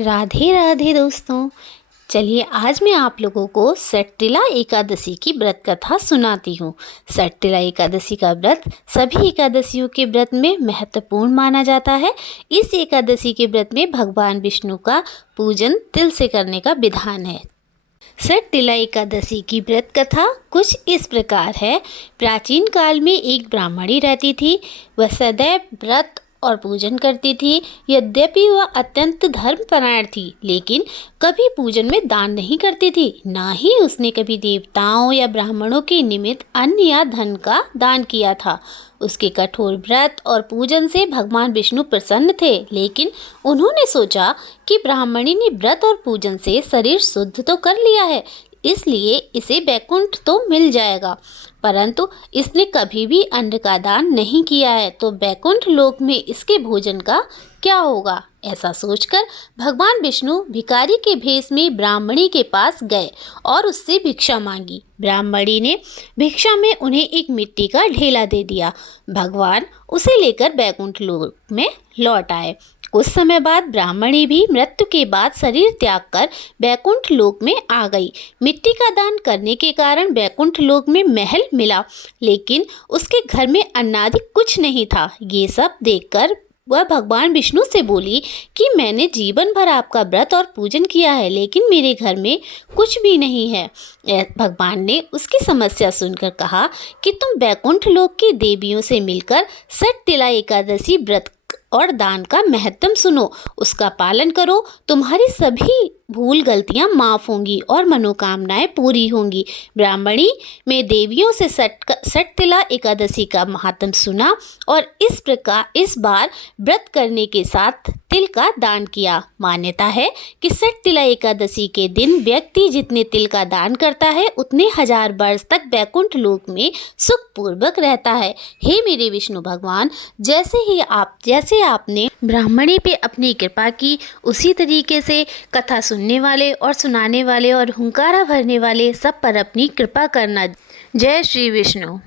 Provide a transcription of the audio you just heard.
राधे राधे दोस्तों। चलिए आज मैं आप लोगों को सट्टिला एकादशी की व्रत कथा सुनाती हूँ। सट्टिला एकादशी का व्रत सभी एकादशियों के व्रत में महत्वपूर्ण माना जाता है। इस एकादशी के व्रत में भगवान विष्णु का पूजन तिल से करने का विधान है। सट्टिला एकादशी की व्रत कथा कुछ इस प्रकार है। प्राचीन काल में एक ब्राह्मणी रहती थी। वह सदैव व्रत और पूजन करती थी। यद्यपि वह अत्यंत धर्मपरायण थी, लेकिन कभी पूजन में दान नहीं करती थी। ना ही उसने कभी देवताओं या ब्राह्मणों के निमित्त अन्न या धन का दान किया था। उसके कठोर व्रत और पूजन से भगवान विष्णु प्रसन्न थे, लेकिन उन्होंने सोचा कि ब्राह्मणी ने व्रत और पूजन से शरीर शुद्ध तो कर लिया है, इसलिए इसे वैकुंठ तो मिल जाएगा, परंतु इसने कभी भी अन्न का दान नहीं किया है, तो वैकुंठ लोक में इसके भोजन का क्या होगा। ऐसा सोचकर भगवान विष्णु भिखारी के भेष में ब्राह्मणी के पास गए और उससे भिक्षा मांगी। ब्राह्मणी ने भिक्षा में उन्हें एक मिट्टी का ढेला दे दिया। भगवान उसे लेकर वैकुंठ लोक में लौट आए। कुछ समय बाद ब्राह्मणी भी मृत्यु के बाद शरीर त्याग कर वैकुंठ लोक में आ गई। मिट्टी का दान करने के कारण वैकुंठ लोक में महल मिला, लेकिन उसके घर में अन्नादि कुछ नहीं था। ये सब देखकर वह भगवान विष्णु से बोली कि मैंने जीवन भर आपका व्रत और पूजन किया है, लेकिन मेरे घर में कुछ भी नहीं है। भगवान ने उसकी समस्या सुनकर कहा कि तुम वैकुंठ लोक की देवियों से मिलकर सट्टिला एकादशी व्रत और दान का महत्व सुनो, उसका पालन करो। तुम्हारी सभी भूल गलतियां माफ़ होंगी और मनोकामनाएं पूरी होंगी। ब्राह्मणी में देवियों से सट्टिला एकादशी का महात्म सुना और इस बार व्रत करने के साथ तिल का दान किया। मान्यता है कि सट्टिला एकादशी के दिन व्यक्ति जितने तिल का दान करता है, उतने 1000 वर्ष तक वैकुंठ लोक में सुखपूर्वक रहता है। हे मेरे विष्णु भगवान, जैसे आपने ब्राह्मणी पे अपनी कृपा की, उसी तरीके से कथा सुनने वाले और सुनाने वाले और हुंकारा भरने वाले सब पर अपनी कृपा करना। जय श्री विष्णु।